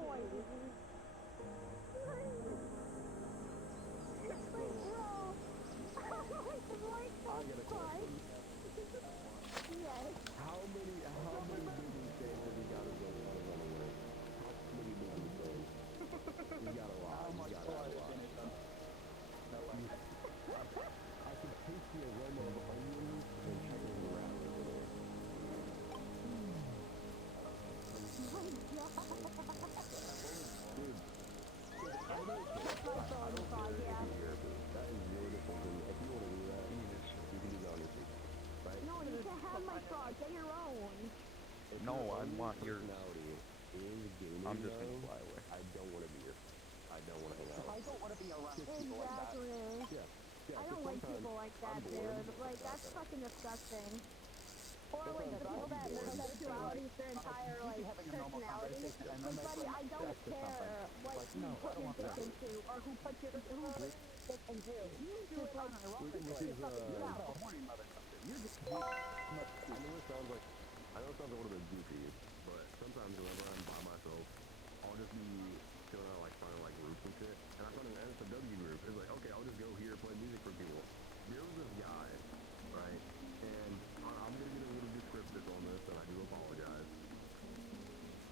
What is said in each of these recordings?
toys. It's like, bro, I'm like, what the fuck? Yes. How many movie fans have you got as those on the way? How many movie fans? You got a lot. How much You got blood a is lot. in it though? No way. I can taste the aroma of onions and chicken wrappers in it. My God. Dude, I don't care. That's my phone frog, yeah. That is your decision. If you want to do that, you can do that on your feet. Right? No, you can't have my frog. Get your own. If No, your I only want yours. personality is gaming, I'm just gonna though, fly away. I don't want to be here. I don't want to hang out. I don't want to be around people like that. Exactly. Yeah. I don't like people like that, dude. Like, that's fucking disgusting. Or like the people that their sexuality is their entire like personality. Like, buddy, I don't care what you put your dick into or who put your dick into. You just like Which is, You're not a horny motherfucker. You're just I know it sounds a little bit goofy, but sometimes whenever I'm by myself, I'll just be chilling out, like, finding, like, groups and shit, and I find an NSFW group. It's like, okay, I'll just go here and play music for people. There was this guy, right, and I'm gonna get a little descriptive on this, and I do apologize.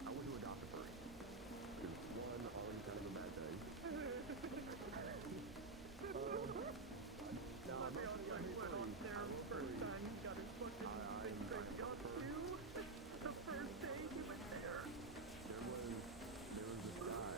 I went to adopt a first. Because, one, already kind of a bad thing. Now, I'm not saying I hate furries. I love furries. The first day he went there. There was this guy,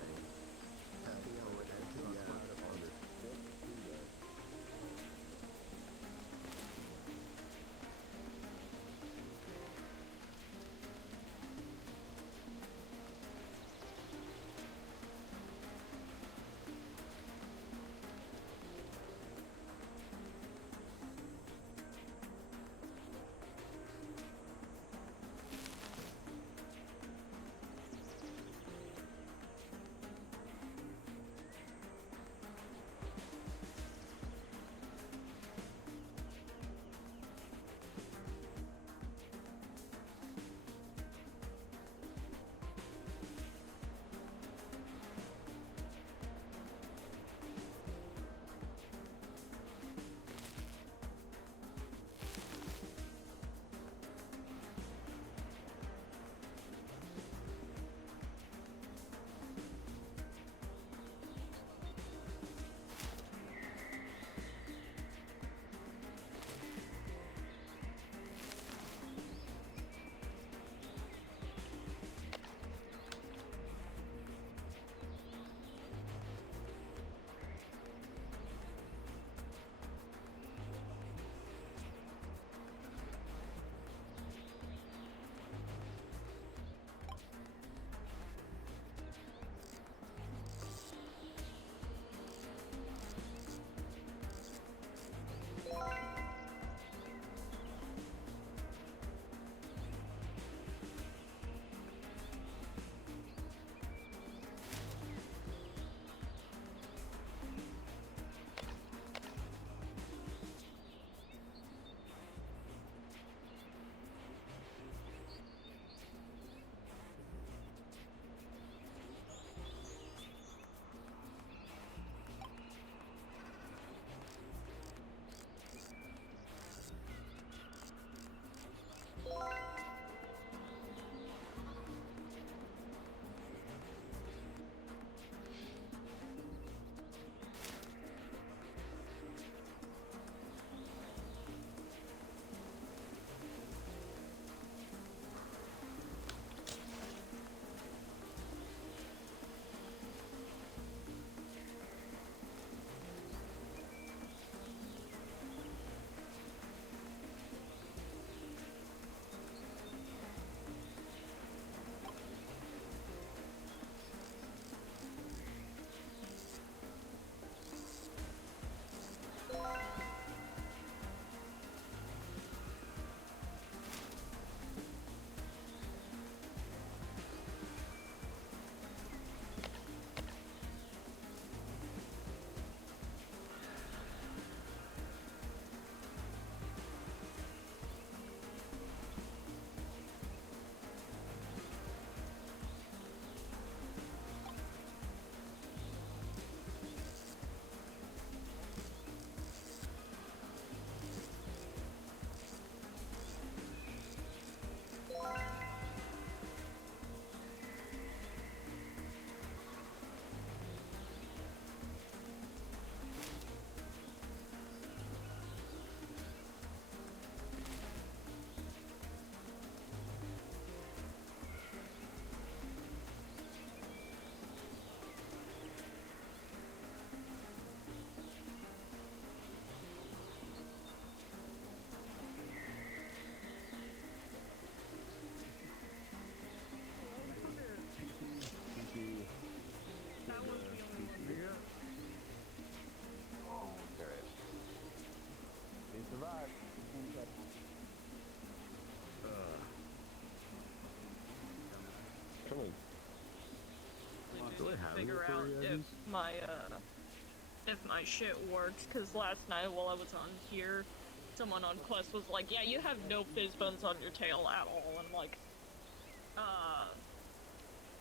my shit works, because last night while I was on here, someone on Quest was like, yeah, you have no fizz buns on your tail at all, and like,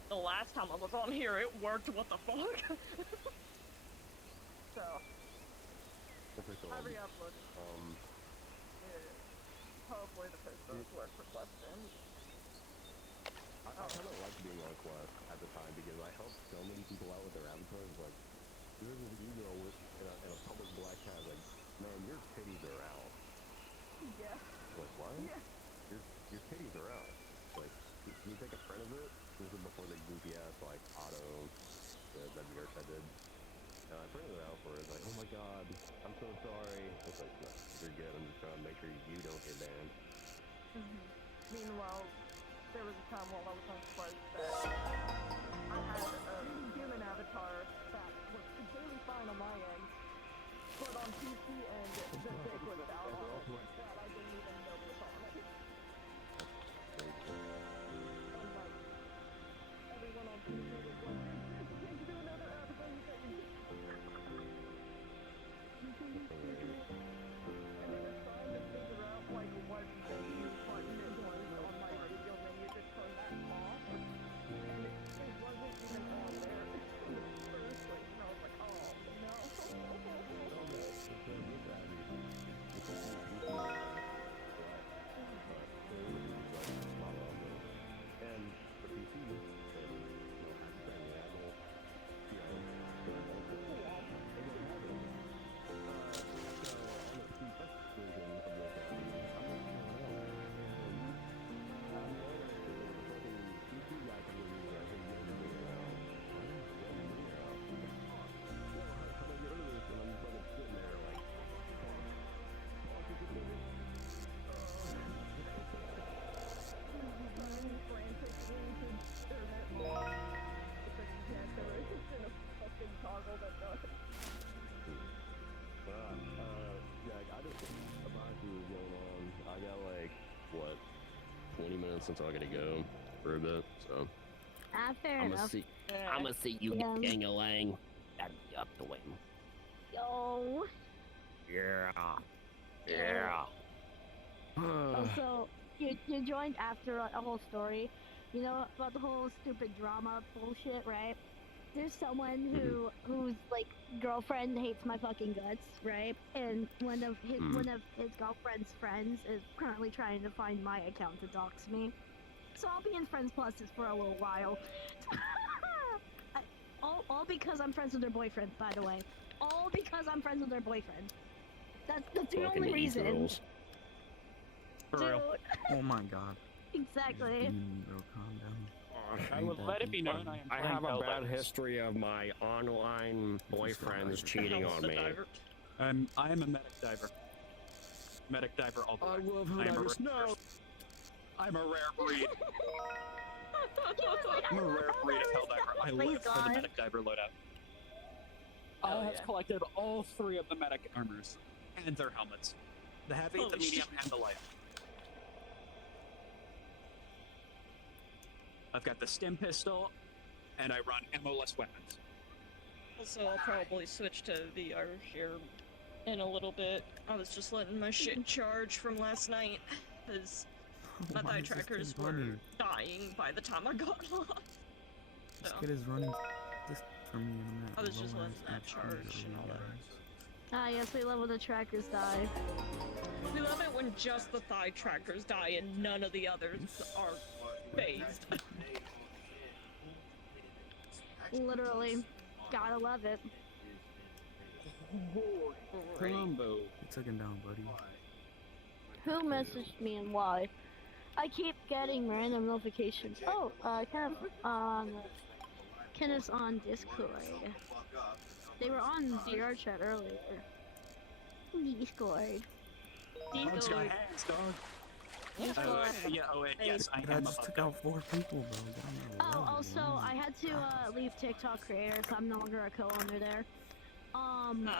the last time I was on here, it worked, what the fuck? So, Official. I re-uploaded. Hopefully the fizz buns work for Question. I kind of like being on Quest at the time because I helped so many people out with their avatars. Like, there's this ego with in a public black cat. Like, man, your titties are out. Yeah. Like, what? Yeah. Your titties are out. Like, can you take a print of it? This is before the goofy ass like auto that vrchat did. And I printed it out for it. Like, oh my god, I'm so sorry. It's like, no, you're good. I'm just trying to make sure you don't get banned. Meanwhile, there was a time while I was on Quest that I had a human avatar that was completely fine on my end, but on PC and the dick was out on it that I didn't even know was on it. And like, everyone on PC was like, you can do another avatar thing. And then it's trying to figure out like what menu button it was on my radio menu to turn that off. And it wasn't even on there in the first place. And I was like, oh no. And for PC, I got like, what, 20 minutes until I gotta go for a bit, so. Fair enough. I'm gonna see you Yeah. getting a lang. That'd be up the way. Yo. Yeah. Yeah. Also, you joined after a whole story. You know about the whole stupid drama bullshit, right? There's someone whose like girlfriend hates my fucking guts, right? And one of his girlfriend's friends is currently trying to find my account to dox me. So I'll be in Friends Pluses for a little while. all because I'm friends with their boyfriend, by the way. All because I'm friends with their boyfriend. That's the only reason. For real. Dude. Oh my god. Exactly. Bro, calm down. I will let it be known I am I have a playing bad Helldivers. history of my online boyfriends cheating on me. I am a medic diver. Medic diver all the way. I love I am a Helldivers. No! I'm a rare breed. I'm a rare breed of Helldiver. I Please live for the God. medic diver loadout. I Oh, have yeah. collected all 3 of the medic armors and their helmets. The heavy, the Holy medium, shit. and the light. I've got the stim pistol, and I run ammo-less weapons. Also, I'll probably switch to VR here in a little bit. I was just letting my shit charge from last night, because my Why thigh is this trackers kid were running? dying by the time I got off. This So, kid is running this for me in a minute. I was just Low letting ass that HP charge and all that. guys. Ah, yes, we love when the trackers die. we love it when just the thigh trackers die and none of the others are phased. Literally. Gotta love it. Columbo. You took him down, buddy. Who messaged me and why? I keep getting random notifications. Oh, Kenneth's on Discord. They were on vrchat earlier. Discord. Dogs got hands, dog. Yeah, oh, wait, yes, I But I am just above took that. out 4 people, bro. Get on your Oh, level, also, man. I had to leave TikTok creator, so I'm no longer a co-owner there.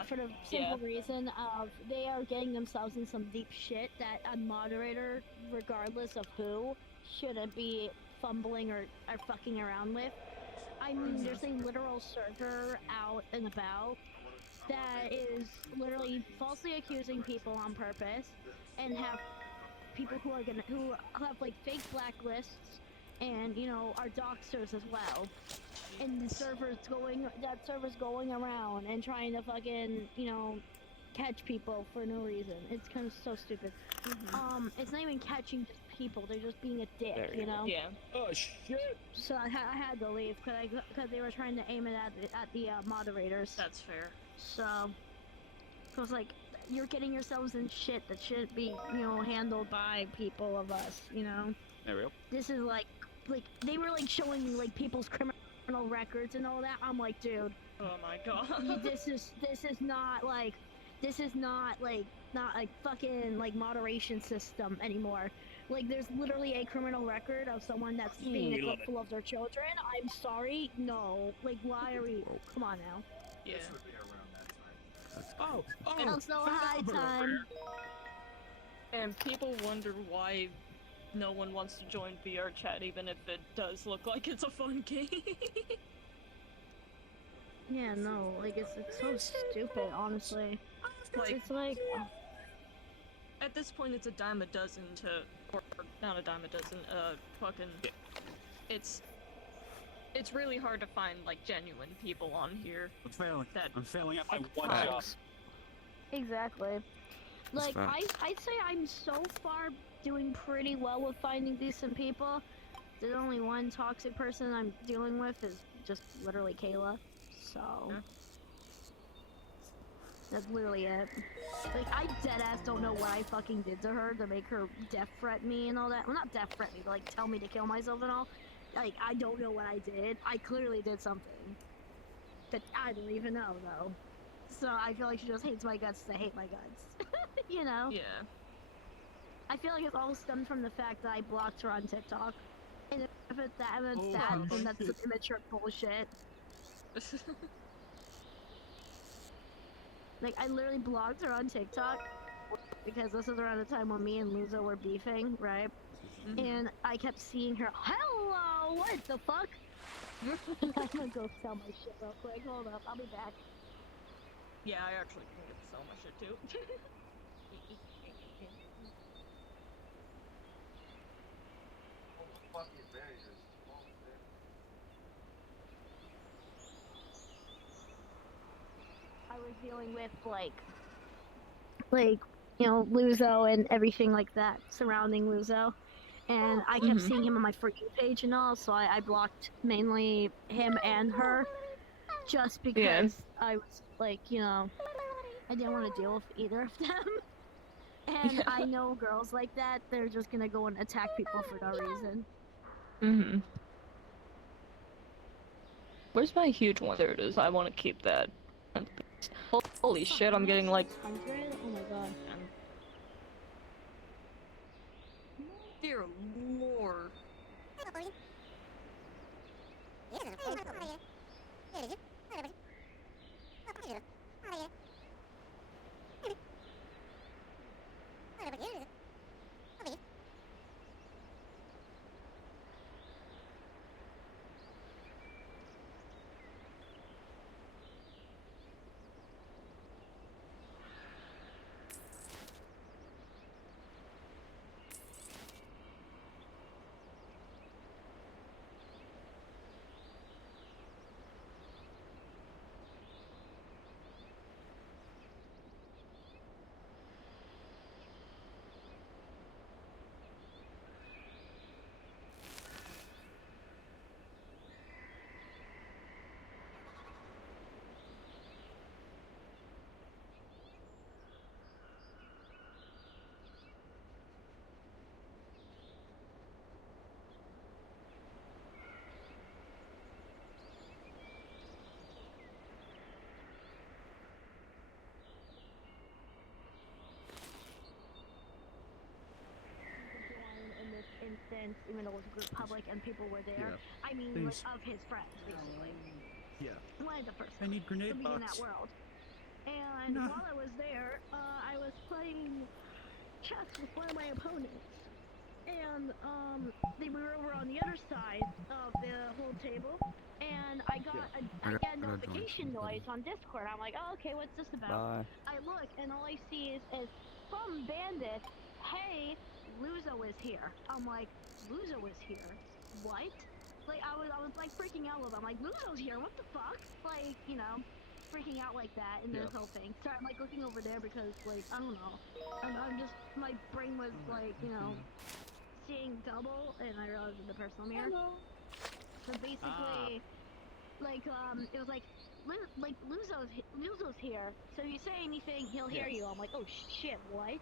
For the simple reason of they are getting themselves in some deep shit that a moderator, regardless of who, shouldn't be fumbling or fucking around with. I I mean, there's a literal server out and about that is literally falsely accusing people on purpose, and have people who have like fake blacklists, and you know, are doxers as well. And that server's going around and trying to fucking, you know, catch people for no reason. It's kind of so stupid. It's not even catching just people; they're just being a dick, There you know. Yeah. Oh shit! So I had to leave because they were trying to aim it at the moderators. That's fair. So I was like, you're getting yourselves in shit that shouldn't be, you know, handled by people of us, you know. There we go. Like they were like showing like people's criminal records and all that. I'm like, dude, Oh my god. this is not like not like fucking like moderation system anymore. Like, there's literally a criminal record of someone that's being neglectful of their children. I'm sorry, no. Like, why are we? Come on now. Yeah. Oh, It's no high time. And people wonder why no one wants to join vrchat, even if it does look like it's a fun game. Yeah, no, like it's so stupid, honestly. Like, It's like, at this point, it's a dime a dozen to, or not a dime a dozen, fucking, it's really hard to find, like, genuine people on here. I'm failing. That I'm failing at my like one fun. job. exactly. Like, facts. I'd say I'm so far doing pretty well with finding decent people. The only one toxic person I'm dealing with is just literally Kayla. So Yeah. that's literally it. Like, I deadass don't know what I fucking did to her to make her death threat me and all that. Well, not death threat me, but like tell me to kill myself and all. Like, I don't know what I did. I clearly did something that I don't even know though. So I feel like she just hates my guts to hate my guts. You know? Yeah. I feel like it's all stemmed from the fact that I blocked her on TikTok. And if it's that, Oh, then that's some immature bullshit. Like, I literally blocked her on TikTok because this is around the time when me and Luzo were beefing, right? And I kept seeing her. Hello, what the fuck? I'm gonna go sell my shit real quick. Hold up, I'll be back. Yeah, I actually can get so much shit too. I was dealing with like you know, Luzo and everything like that surrounding Luzo, and I kept seeing him on my For You page and all, so I blocked mainly him and her, just because I was like, you know, I didn't want to deal with either of them. And I know girls like that, they're just gonna go and attack people for no reason. Where's my huge one? There it is. I want to keep that. Holy shit, I'm getting like 100? Oh my god. Dear lord. In this instance, even though it was a group public and people were there, Yeah. I mean, like, of his friends, basically. Yeah. One of the first I need to grenade be in that box. world. And No. while I was there, I was playing chess with one of my opponents. And we were over on the other side of the whole table, and I got I a gotta join notification somebody. noise on Discord. I'm like, oh, okay, what's this about? Bye. I look, and all I see is from Bandit, hey, Luzo is here. I'm like, Luzo is here? What? Like, I was like freaking out a little bit. I'm like, Luzo's here, what the fuck? Like, you know, freaking out like that in this whole thing. Sorry, I'm like looking over there because, like, I don't know. I'm just, my brain was like, you know, seeing double, and I realized in the personal mirror. So basically, like, it was like, Luzo's here. So you say anything, he'll hear you. I'm like, oh shit, what?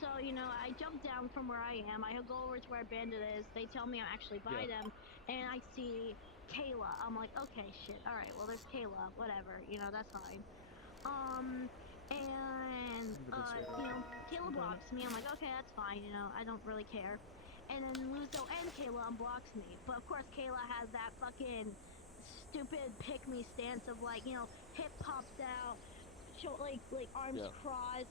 So, you know, I jump down from where I am. I go over to where Bandit is. They tell me I'm actually by them, and I see Kayla. I'm like, okay, shit. All right, well, there's Kayla. Whatever, you know, that's fine. And you know, Kayla blocks me. I'm like, okay, that's fine. You know, I don't really care. And then Luzo and Kayla unblocks me. But of course, Kayla has that fucking stupid pick me stance of like, you know, hip pops out, show like arms crossed,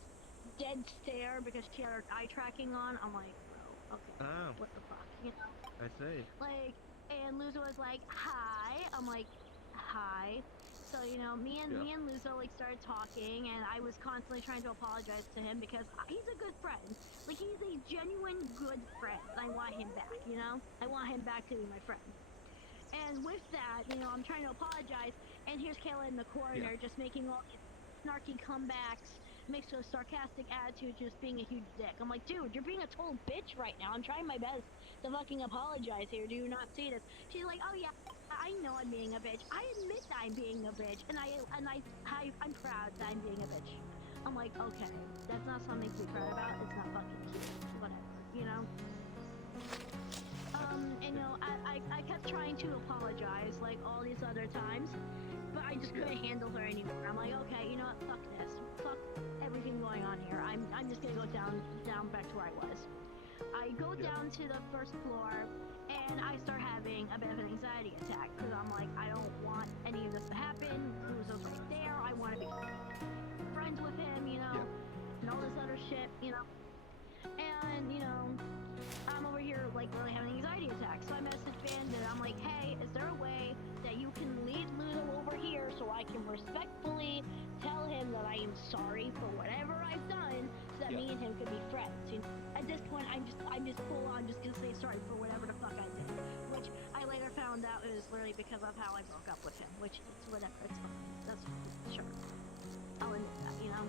dead stare because she had her eye tracking on. I'm like, bro, okay, what the fuck, you know? I see. Like, and Luzo was like, hi. I'm like, hi. So, you know, me and Luzo like started talking, and I was constantly trying to apologize to him because he's a good friend. Like, he's a genuine good friend. I want him back, you know? I want him back to be my friend. And with that, you know, I'm trying to apologize, and here's Kayla in the corner just making all these snarky comebacks, makes a sarcastic attitude, just being a huge dick. I'm like, dude, you're being a total bitch right now. I'm trying my best to fucking apologize here. Do you not see this? She's like, oh yeah, I know I'm being a bitch. I admit that I'm being a bitch, and I'm proud that I'm being a bitch. I'm like, okay, that's not something to be proud about. It's not fucking cute. Whatever, you know? And you know, I kept trying to apologize like all these other times, but I just couldn't handle her anymore. I'm like, okay, you know what? Fuck this. Fuck everything going on here. I'm just gonna go down back to where I was. I go down to the first floor, and I start having a bit of an anxiety attack because I'm like, I don't want any of this to happen. Luzo's right there. I want to be friends with him, you know, and all this other shit, you know. And you know, I'm over here like really having an anxiety attack. So I message Bandit. I'm like, hey, is there a way that you can lead Luzo over here so I can respectfully tell him that I am sorry for whatever I've done, so that me and him could be friends? You know, at this point, I'm just full on just gonna say sorry for whatever the fuck I did, which I later found out it was literally because of how I broke up with him. Which it's whatever, it's fine. That's sure. I'll admit that, you know.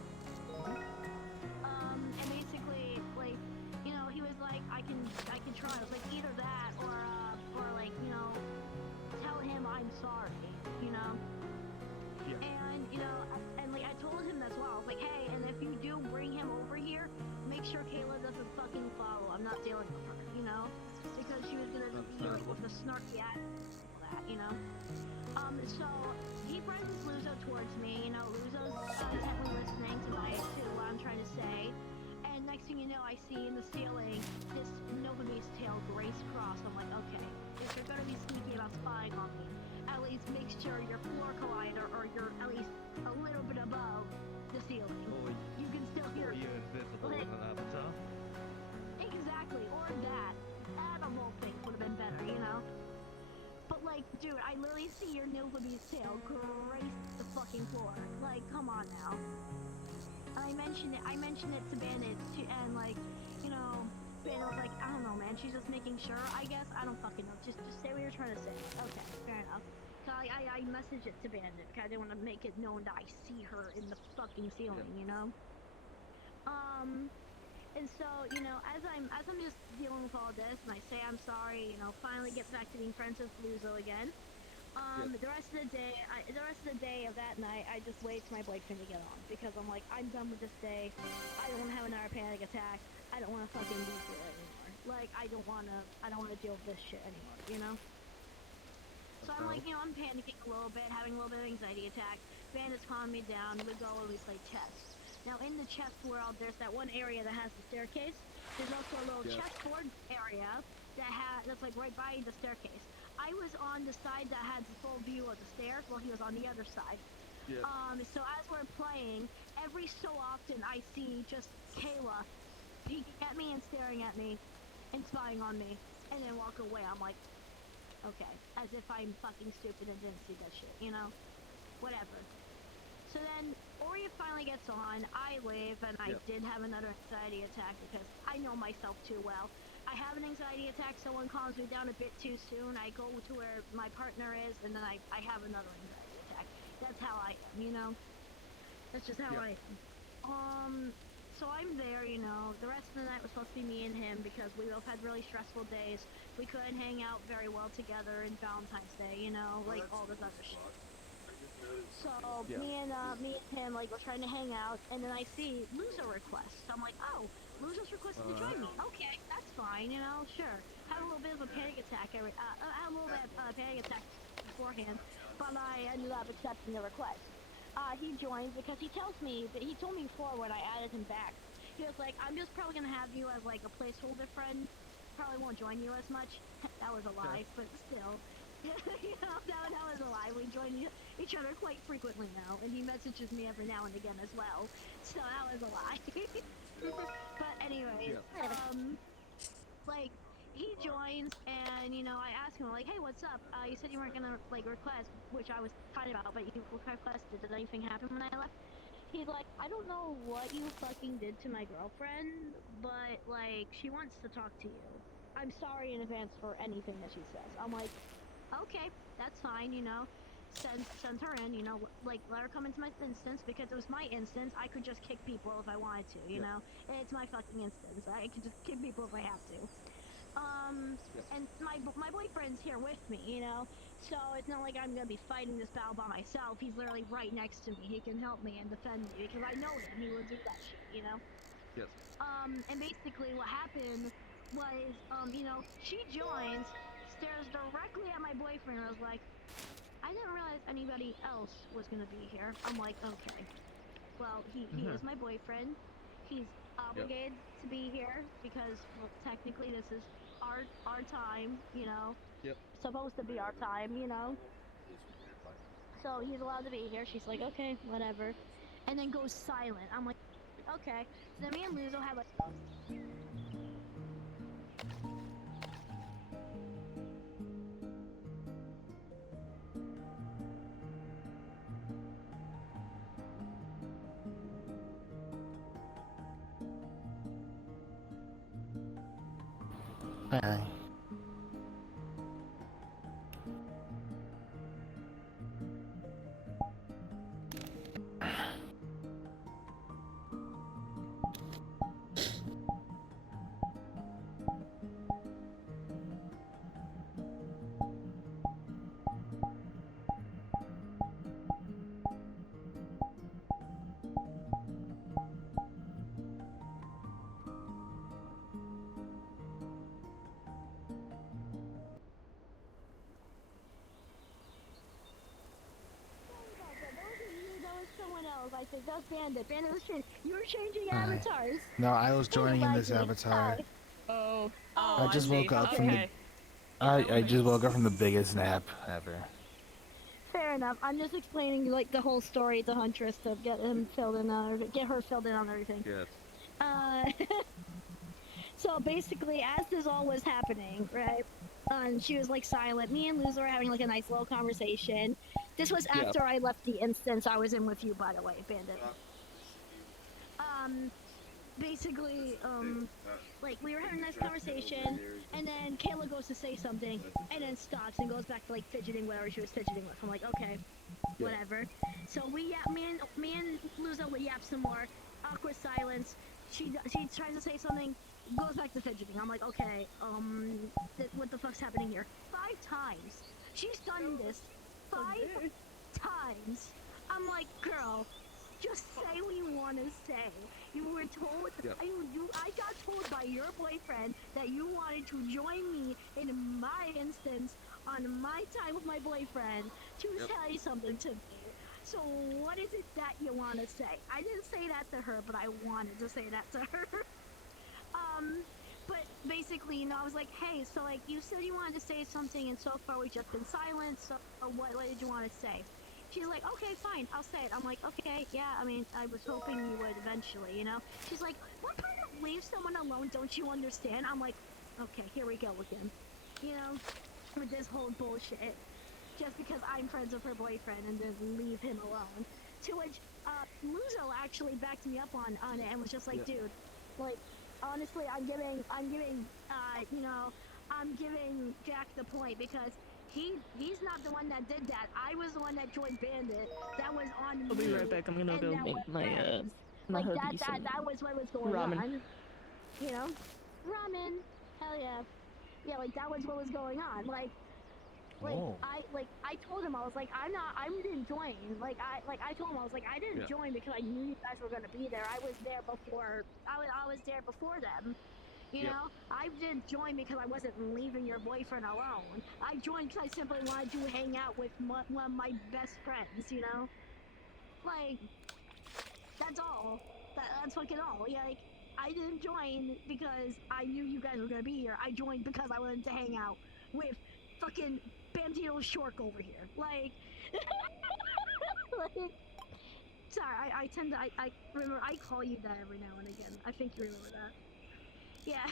And basically, like, you know, he was like, I can try. I was like, either that or like, you know, tell him I'm sorry, you know. And you know, and like I told him as well. I was like, hey, and if you do bring him over here, make sure Kayla doesn't fucking follow. I'm not dealing with her, you know, because she was gonna be like with the snarky attitude and all that, you know. So he brings Luzo towards me. You know, Luzo's intently listening to what I'm trying to say. And next thing you know, I see in the ceiling this Nova Beast tail grace cross. I'm like, okay, if you're gonna be sneaky about spying on me, at least make sure your floor collider or you're at least a little bit above the ceiling. You can still hear it. Invisible in an avatar. Exactly, or that. That of all things would have been better, you know? But like, dude, I literally see your Nova Beast tail grace the fucking floor. Like, come on now. I mentioned it to Bandit, and like, you know, Bandit was like, I don't know, man, she's just making sure, I guess, I don't fucking know, just say what you're trying to say. Okay, fair enough. So I messaged it to Bandit, because I didn't want to make it known that I see her in the fucking ceiling, you know? And so, you know, as I'm just dealing with all this, and I say I'm sorry, you know, finally get back to being friends with Luzo again. The rest of the day of that night, I just wait for my boyfriend to get on because I'm like, I'm done with this day. I don't want to have another panic attack. I don't want to fucking be here anymore. Like, I don't want to deal with this shit anymore, you know? So I'm like, you know, I'm panicking a little bit, having a little bit of anxiety attack. Bandit's calming me down. We go and we play chess. Now, in the chess world, there's that one area that has the staircase. There's also a little chessboard area that's like right by the staircase. I was on the side that had the full view of the stairs while he was on the other side. So as we're playing, every so often I see just Kayla he at me and staring at me and spying on me and then walk away. I'm like, okay, as if I'm fucking stupid and didn't see that shit, you know? Whatever. So then Ori finally gets on, I leave, and I did have another anxiety attack because I know myself too well. I have an anxiety attack, someone calms me down a bit too soon, I go to where my partner is, and then I have another anxiety attack. That's how I am, you know? That's just how I am. So I'm there, you know, the rest of the night was supposed to be me and him because we both had really stressful days. We couldn't hang out very well together in Valentine's Day, you know, like all this other shit. So me and him like we're trying to hang out, and then I see loser requests. I'm like, oh, loser's requested to join me. Okay, that's fine, you know, sure. Have a little bit of a panic attack. I had a little bit panic attack beforehand, but I ended up accepting the request. He joined because he told me before when I added him back. He was like, I'm just probably gonna have you as like a placeholder friend. Probably won't join you as much. That was a lie, but still. You know, that was a lie. We join each other quite frequently now, and he messages me every now and again as well. So that was a lie. But anyways, like he joins, and you know, I ask him like, hey, what's up? You said you weren't gonna like request, which I was kind about, but you requested. Did anything happen when I left? He's like, I don't know what you fucking did to my girlfriend, but like she wants to talk to you. I'm sorry in advance for anything that she says. I'm like, okay, that's fine, you know. Send her in, you know, like let her come into my instance because it was my instance. I could just kick people if I wanted to, you know. It's my fucking instance. I could just kick people if I have to. And my boyfriend's here with me, you know. So it's not like I'm gonna be fighting this battle by myself. He's literally right next to me. He can help me and defend me because I know him. He will do that shit, you know. Yes. And basically what happened was, you know, she joins, stares directly at my boyfriend, and was like, I didn't realize anybody else was gonna be here. I'm like, okay. Well, he is my boyfriend. He's obligated to be here because, well, technically this is our time, you know. Supposed to be our time, you know. So he's allowed to be here. She's like, okay, whatever. And then goes silent. I'm like, okay. So then me and Luzo have a Hi. someone else. I said, that's Bandit. Bandit was changing. You were changing avatars. No, I was joining in this avatar. Oh, I just woke up from the. okay. I just woke up from the biggest nap ever. Fair enough. I'm just explaining like the whole story to Huntress to get him filled in on get her filled in on everything. Yes. So basically, as this all was happening, right? And she was like silent. Me and Luz were having like a nice little conversation. This was after I left the instance I was in with you, by the way, Bandit. Basically, like we were having a nice conversation, and then Kayla goes to say something, and then stops and goes back to like fidgeting whatever she was fidgeting with. I'm like, okay, whatever. So me and Luzo would yap some more. Awkward silence. She tries to say something, goes back to fidgeting. I'm like, okay, what the fuck's happening here? 5 times. She's done this 5 times. I'm like, girl, just say what you want to say. You were told, I got told by your boyfriend that you wanted to join me in my instance on my time with my boyfriend to tell you something to me. So what is it that you want to say? I didn't say that to her, but I wanted to say that to her. But basically, you know, I was like, hey, so like you said you wanted to say something, and so far we've just been silent. So what did you want to say? She's like, okay, fine, I'll say it. I'm like, okay, yeah, I mean, I was hoping you would eventually, you know? She's like, what part of leave someone alone don't you understand? I'm like, okay, here we go again. You know, with this whole bullshit. Just because I'm friends with her boyfriend and then leave him alone. To which, Luzo actually backed me up on it and was just like, dude, like, honestly, I'm giving, you know, I'm giving Jack the point because he's not the one that did that. I was the one that joined Bandit. That was on me. I'll be right back. I'm gonna go make my like hoodies that was what was going ramen. on. You know, ramen. Hell yeah. Yeah, like that was what was going on. Like I told him I was like I didn't join. I told him I was like I didn't join because I knew you guys were gonna be there. I was there before. I was there before them. You know, I didn't join because I wasn't leaving your boyfriend alone. I joined because I simply wanted to hang out with one of my best friends, you know? Like, that's all. That's fucking all. Like, I didn't join because I knew you guys were gonna be here. I joined because I wanted to hang out with fucking Bandito Shork over here. Like, like sorry, I tend to, I remember, I call you that every now and again. I think you remember that. Yeah.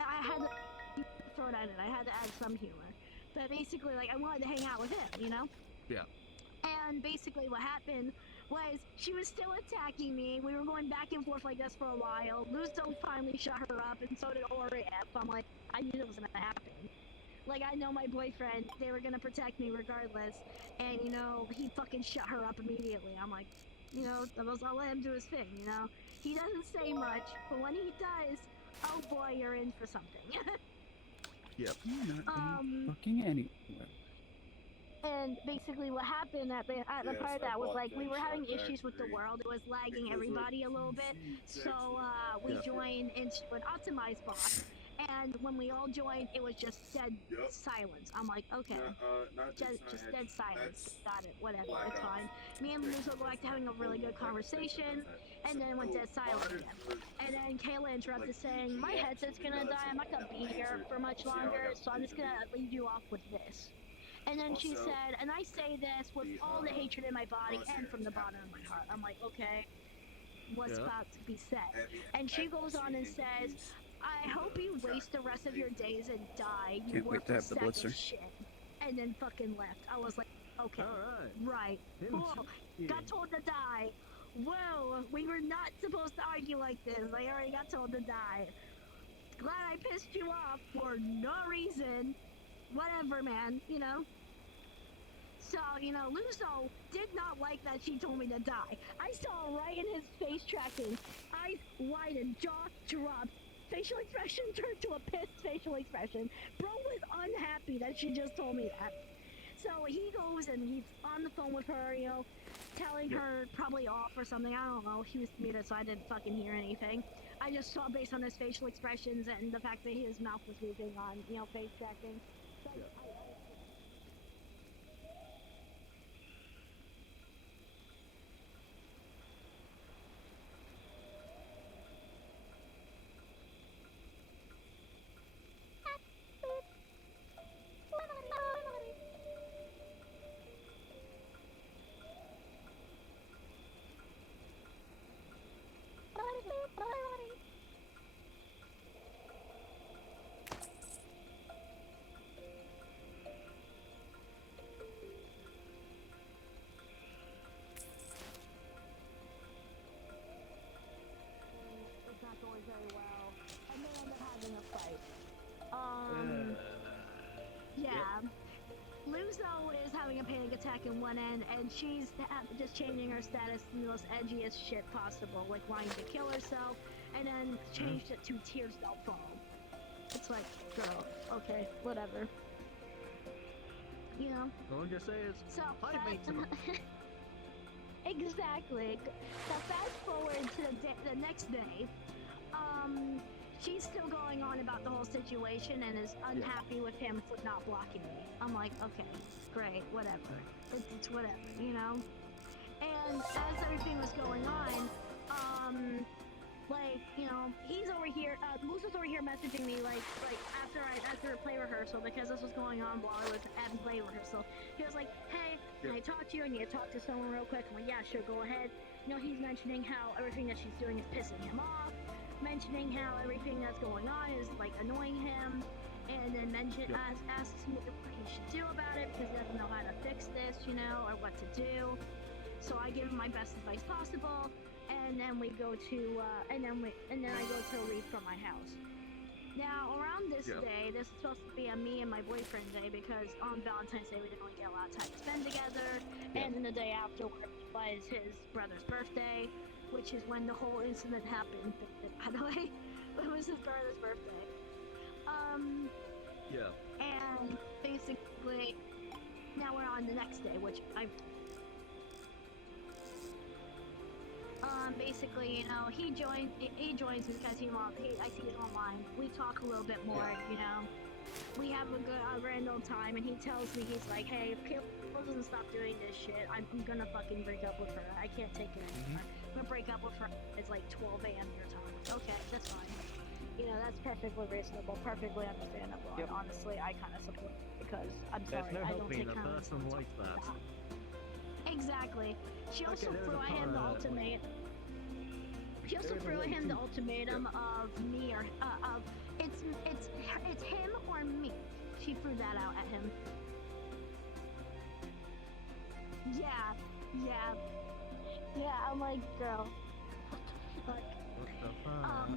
I had to throw it at it. I had to add some humor. But basically, like, I wanted to hang out with him, you know? Yeah. And basically what happened was she was still attacking me. We were going back and forth like this for a while. Luzo finally shut her up, and so did Orief. I'm like, I knew it was gonna happen. Like, I know my boyfriend, they were gonna protect me regardless. And, you know, he fucking shut her up immediately. I'm like, you know, I'll let him do his thing, you know? He doesn't say much, but when he does, oh boy, you're in for something. Yep. You're not fucking anywhere. And basically what happened at the part of that was like we were having issues with the world. It was lagging everybody a little bit. So we joined into an optimized box. And when we all joined, it was just dead silence. I'm like, okay, just dead silence. Got it, whatever, it's fine. Me and Luz go back to having a really good conversation, and then went dead silent again. And then Kayla interrupted saying, my headset's gonna die, I'm not gonna be here for much longer, so I'm just gonna lead you off with this. And then she said, and I say this with all the hatred in my body and from the bottom of my heart. I'm like, okay, what's about to be said? And she goes on and says, I hope you waste the rest of your days and die, you Can't wait to have the sack blitzer. of shit. And then fucking left. I was like, okay, right, cool, got told to die. Whoa, we were not supposed to argue like this. I already got told to die. Glad I pissed you off for no reason. Whatever, man, you know? So, you know, Luzo did not like that she told me to die. I saw right in his face tracking. Eyes widened, jaw dropped. Facial expression turned to a pissed facial expression. Bro was unhappy that she just told me that. So he goes and he's on the phone with her, you know, telling her probably off or something. I don't know. He was muted, so I didn't fucking hear anything. I just saw based on his facial expressions and the fact that his mouth was moving on, you know, face tracking. So it's not going very well, and they end up having a fight. Yeah. Luzo is having a panic attack in one end, and she's just changing her status to the most edgiest shit possible, like wanting to kill herself, and then changed it to tears don't fall. It's like, girl, okay, whatever. You know? All I can say is, So, exactly. So fast forward to the next day, she's still going on about the whole situation and is unhappy with him for not blocking me. I'm like, okay, great, whatever. It's whatever, you know? And as everything was going on, like, you know, he's over here, Luzo's over here messaging me, like, after play rehearsal, because this was going on while I was at play rehearsal. He was like, hey, can I talk to you? I need to talk to someone real quick. I'm like, yeah, sure, go ahead. You know, he's mentioning how everything that she's doing is pissing him off, mentioning how everything that's going on is, like, annoying him, and then asks me what he should do about it, because he doesn't know how to fix this, you know, or what to do. So I give him my best advice possible, and then we go to, and then I go to leave from my house. Now, around this day, this is supposed to be a me and my boyfriend day, because on Valentine's Day we didn't really get a lot of time to spend together, and then the day afterwards was his brother's birthday, which is when the whole incident happened, by the way. It was his brother's birthday. And basically, now we're on the next day, which basically, you know, he joins because I see him online. We talk a little bit more, you know. We have a grand old time, and he tells me, he's like, hey, if Kayla doesn't stop doing this shit, I'm gonna fucking break up with her. I can't take it anymore. I'm gonna break up with her. It's like 12 a.m. your time. Okay, that's fine. You know, that's perfectly reasonable, perfectly understandable. And honestly, I kind of support it, because I'm sorry, I don't take kind of person like that. Exactly. She also threw at him the ultimatum. She also threw at him the ultimatum of me or of it's him or me. She threw that out at him. Yeah. I'm like, girl. What the fuck?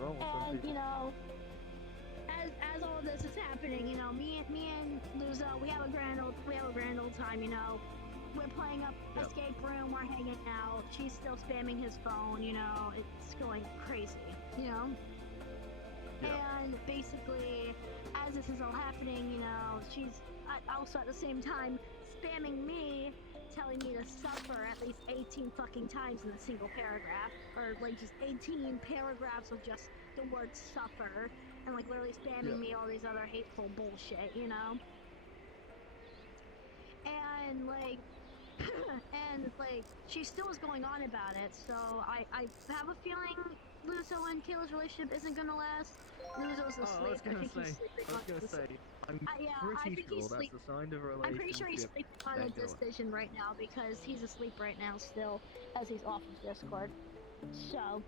And you know, as all this is happening, you know, me and Luzo, we have a grand old time, you know. We're playing up escape room, we're hanging out, she's still spamming his phone, you know, it's going crazy, you know? And basically, as this is all happening, you know, she's also at the same time spamming me, telling me to suffer at least 18 fucking times in a single paragraph, or like just 18 paragraphs of just the word suffer, and like literally spamming me all these other hateful bullshit, you know? And like, she still is going on about it, so I have a feeling Luzo and Kayla's relationship isn't gonna last. Luzo's asleep. I was gonna say, I'm pretty sure that's a sign of a relationship. I'm pretty sure he's sleeping on a decision right now, because he's asleep right now still, as he's off of Discord. So,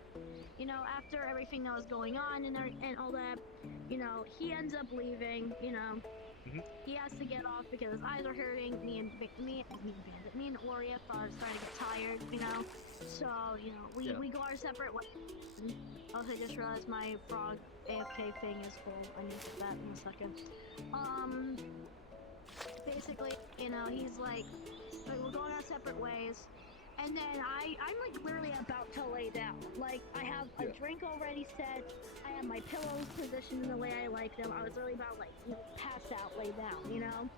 you know, after everything that was going on and all that, you know, he ends up leaving, you know. He has to get off because his eyes are hurting. Me and Oria are starting to get tired, you know. So, you know, we go our separate ways. Also, I just realized my frog AFK thing is full. I need to put that in a second. Basically, you know, he's like we're going our separate ways. And then I'm like literally about to lay down. Like, I have a drink already set. I have my pillows positioned in the way I like them. I was really about like, you know, pass out, lay down, you know?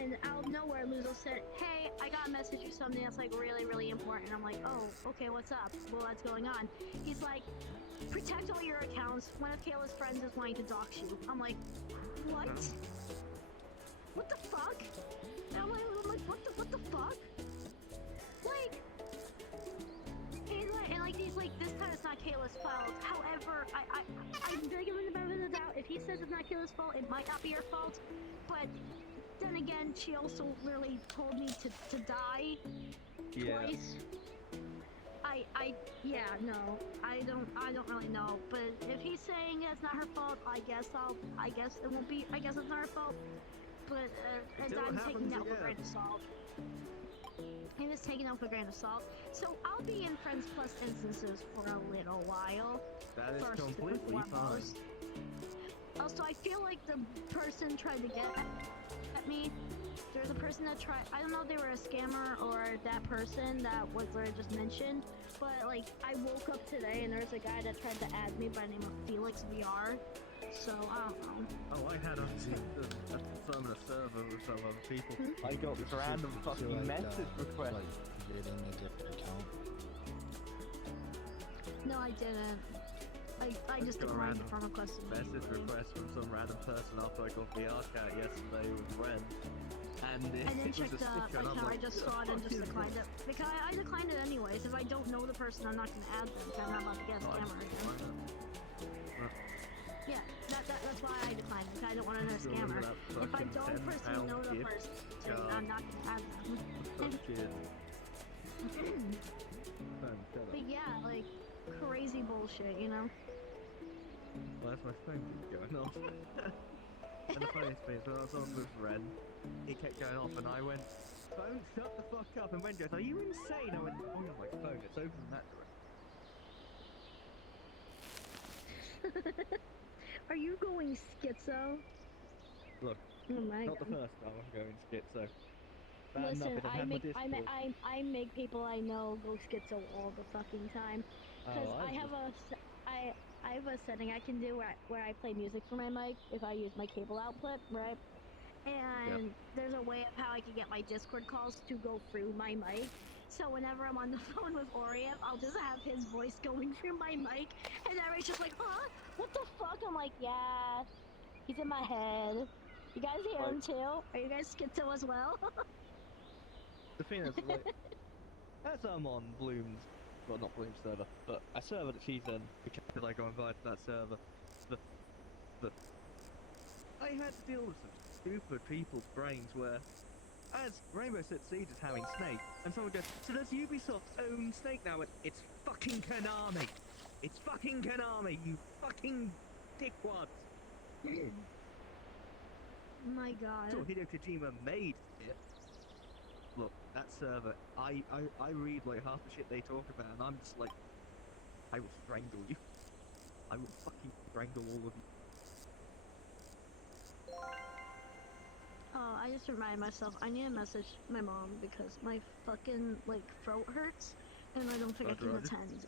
And out of nowhere, Luzo said, hey, I got a message or something that's like really, really important. I'm like, oh, okay, what's up? Well, what's going on? He's like, protect all your accounts. One of Kayla's friends is wanting to dox you. I'm like, what? What the fuck? And I'm like, what the fuck? Like, he's like, this time it's not Kayla's fault. However, I'm gonna give him the benefit of the doubt. If he says it's not Kayla's fault, it might not be your fault. But then again, she also literally told me to die twice. I don't really know. But if he's saying it's not her fault, I guess it won't be. I guess it's not her fault. But I'm taking that with a grain of salt. He was taken out for a grain of salt. So I'll be in Friends Plus instances for a little while. That is completely fine. Also, I feel like the person tried to get at me. There's a person that tried, I don't know if they were a scammer or that person that was literally just mentioned, but like, I woke up today and there's a guy that tried to add me by the name of Felix VR. So, I don't know. Oh, I had a from the server with some other people. I got this random fucking message request. Like, creating a different account. No, I didn't. I just declined from request. Message request from some random person after I got VRChat yesterday with friends. And I it didn't was check a the, sticker, and like, I'm how I like, just "Who saw it and the just fuck is declined this?" it. Because I declined it anyways. If I don't know the person, I'm not gonna add them, because I'm not about to get a No, I scammer just again. declined it. But Yeah, that's why I declined it, because I don't want another still remember scammer. that If I fucking don't personally know the £10 person, card. I'm not gonna add them. Fucking... Man, shut up. But yeah, like, crazy bullshit, you know? Well, that's my phone keeps going off. And the funniest thing is, when I was on with Ren, it kept going off, and I went, "Phone, shut the fuck up!" And Ren goes, "Are you insane?" I went, "Oh, yeah, my phone, it's over in that direction." Are you going schizo? Look, Oh my not the god. first time I'm going schizo. Bad enough, Listen, if I had my Discord. I make people I know go schizo all the fucking time. Because Oh, I have I have a setting I can do where I play music for my mic if I use my cable output, right? And there's a way of how I can get my Discord calls to go through my mic. So whenever I'm on the phone with Oreo, I'll just have his voice going through my mic, and everybody's just like, "Huh? What the fuck?" I'm like, "Yeah, he's in my head. You guys hear him too? Are you guys schizo as well?" The thing is, like, as I'm on Bloom's, well, not Bloom's server, but a server that she's in, because I got invited to that server, the I had to deal with some stupid people's brains where, as Rainbow Six Siege is having Snake, and someone goes, "So does Ubisoft own Snake now?" It's fucking Konami! It's fucking Konami, you fucking dickwads! My god. So Hideo Kojima made it. Look, that server, I read like half the shit they talk about, and I'm just like, I will strangle you. I will fucking strangle all of you. Oh, I just reminded myself, I need to message my mom because my fucking, like, throat hurts, and I don't think I can attend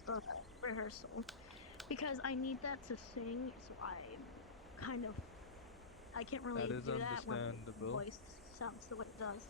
rehearsal. Because I need that to sing, so I can't really That is do that when understandable. my voice sounds the way it does.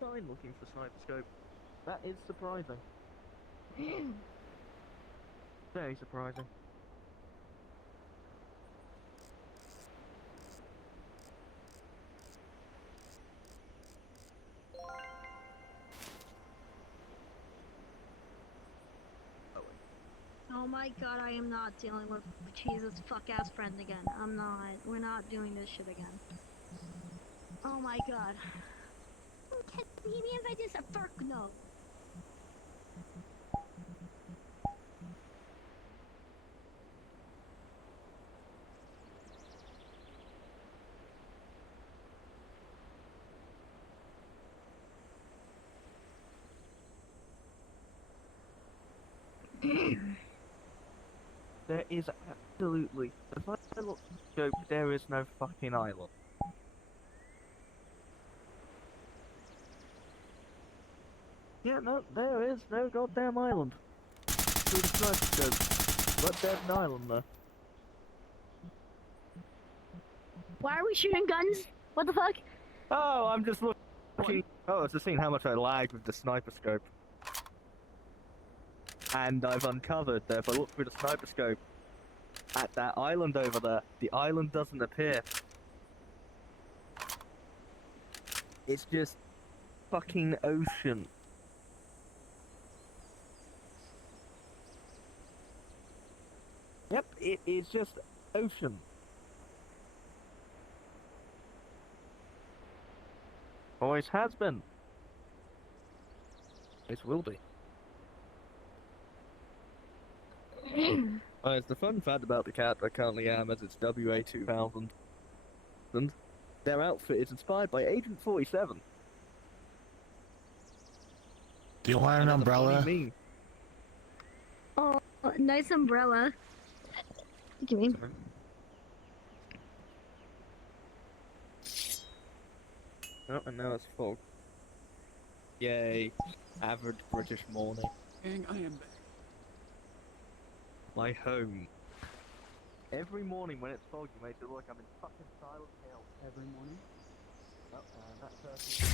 Fine looking for sniper scope. That is surprising. Very surprising. Oh my god, I am not dealing with Jesus fuck-ass friend again. I'm not. We're not doing this shit again. Oh my god. Can we invite this a fuck no? There is absolutely, if I look at the scope, there is no fucking island. Yeah, no, there is no goddamn island. Through the sniper scope. But there's an island there. Why are we shooting guns? What the fuck? Oh, I'm just looking. Oh, it's just seeing how much I lag with the sniper scope. And I've uncovered that if I look through the sniper scope at that island over there, the island doesn't appear. It's just fucking ocean. Yep, it is just ocean. Always has been. Always will be. It's the fun fact about the cat I currently am, as it's WA2000. And their outfit is inspired by Agent 47. Do you want an umbrella? Oh, nice umbrella. Give me. Oh, and now it's fog. Yay. Average British morning. Gang, I am back. My home. Every morning when it's fog, you make it look like I'm in fucking Silent Hill. Every morning. Oh, and that person.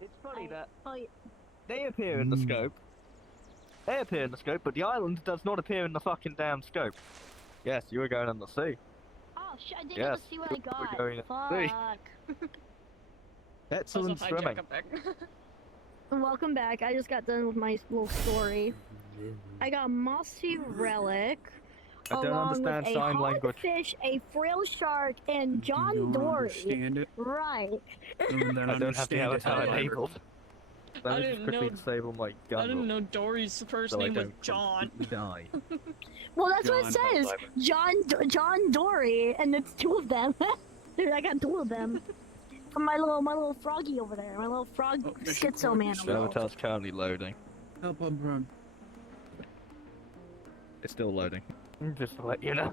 It's funny that they appear in the scope. They appear in the scope, but the island does not appear in the fucking damn scope. Yes, you were going on the sea. Oh shit, I didn't Yes, get to see what I got. we're going to see. Fuck. Excellent swimming. Welcome back. I just got done with my little story. I got mossy relic. I don't along understand with a sign language. hogfish, a frail shark, and John You don't Dory. understand it? Right. I don't have the avatar enabled. Let me just quickly disable my gun. I didn't know Dory's first so name was John. Die. Well, that's what it John says. John Dory, and it's two of them. Dude, I got two of them. From my little froggy over there, my little frog schizo man. The avatar's currently loading. Help him run. It's still loading. Just to let you know.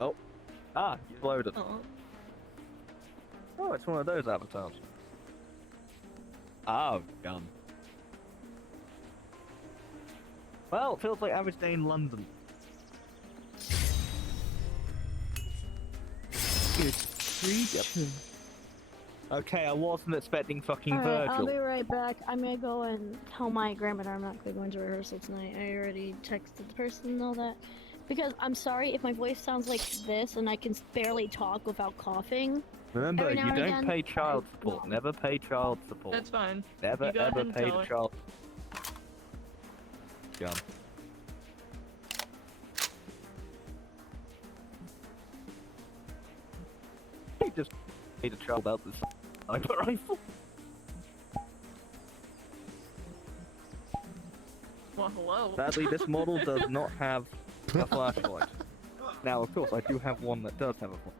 Oh. Ah, you've loaded. Oh, it's one of those avatars. Oh, gun. Well, it feels like average day in London. It's free. Okay, I wasn't expecting fucking Alright, I'll Virgil. be right back. I'm gonna go and tell my grandmother I'm not gonna go into rehearsal tonight. I already texted the person and all that. Because I'm sorry if my voice sounds like this and I can barely talk without coughing. Remember, every you now and don't again. pay child support. No. Never pay child support. That's fine. Never You go ever ahead and pay tell the her. child. Gun. He just made a child out this sniper rifle. Well, hello. Sadly, this model does not have a flashlight. Now, of course, I do have one that does have a flashlight.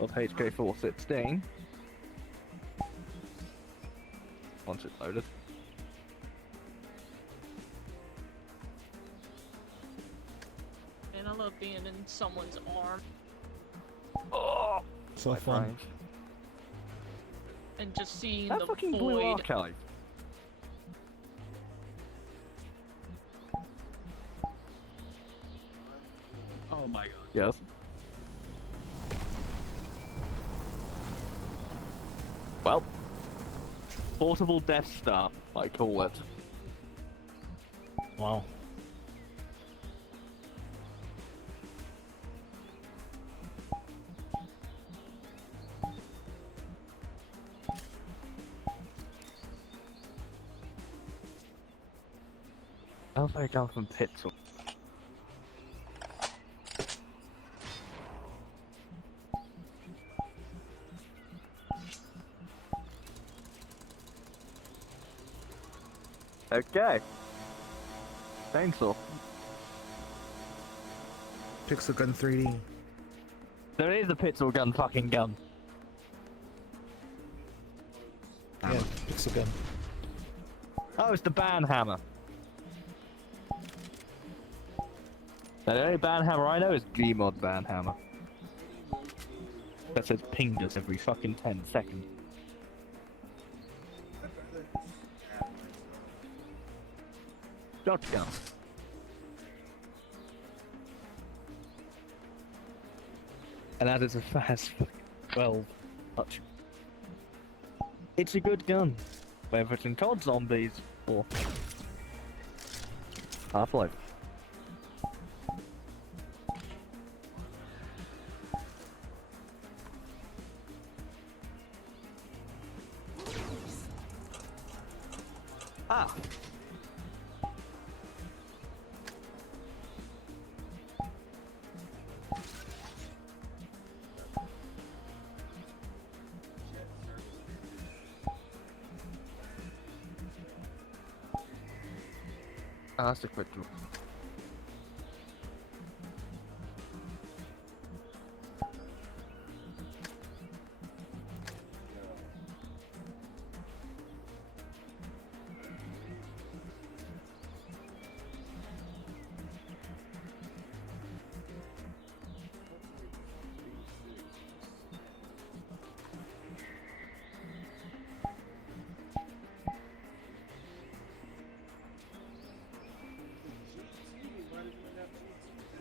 Of HK416. Once it's loaded. And I love being in someone's arm Oh! So fun. and just seeing That the fucking blue void. archive. Oh my god. Yes. Well, portable Death Star, I call it. Wow. How do I go from Pixel? Okay. Chainsaw. Pixel Gun 3D. There is a pixel gun fucking gun. Yeah, Pixel Gun. Oh, it's the ban hammer. Now, the only ban hammer I know is Gmod ban hammer. That says pinged us every fucking 10 seconds. Shotgun. And that is a fast 12 touch. It's a good gun, whether it's in COD Zombies or Half-Life. Ah! Ah, that's a quick draw.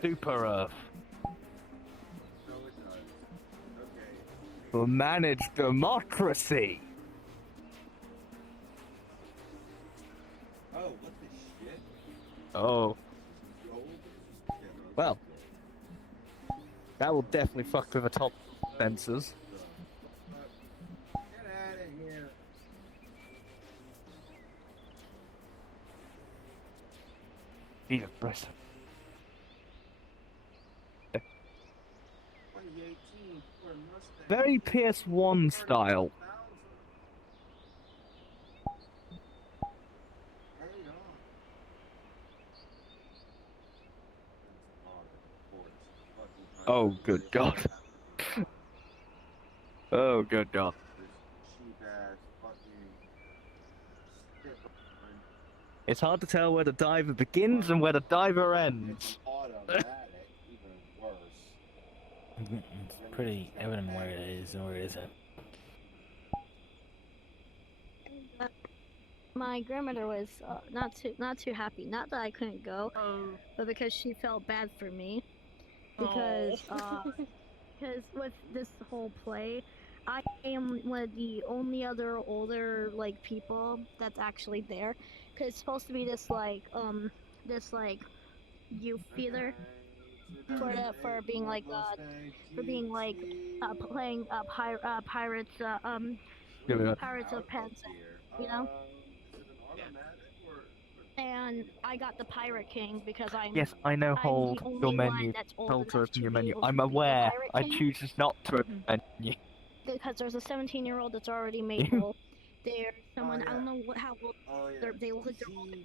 Super Earth. No, it does. Okay. For managed democracy. Oh, what the shit? Oh, Gold? Yeah, no, well, that will definitely fuck with the top fences. Get out of here. Jesus Christ. 2018 for Mustang. Very PS1 style. Hurry on. Oh, good God. Oh, good God. This cheap ass fucking stick on. It's hard to tell where the diver begins and where the diver It's ends. automatic, even worse. It's pretty evident where it is and where it isn't. My grandmother was not too happy. Not that I couldn't go, but because she felt bad for me. Because because with this whole play, I am one of the only other older like people that's actually there. Cause it's supposed to be this youth theater for being like playing pirates Give it up. Pirates of Penzance, you know. Is it an automatic or? And I got the Pirate King because Yes, I know. I'm the Hold your only one menu. that's old Hold to enough open to your be menu. able to I'm be the aware. Pirate I King. choose not to open the menu. Because there's a 17-year-old that's already made old. There's someone I don't know how old they look like they're older than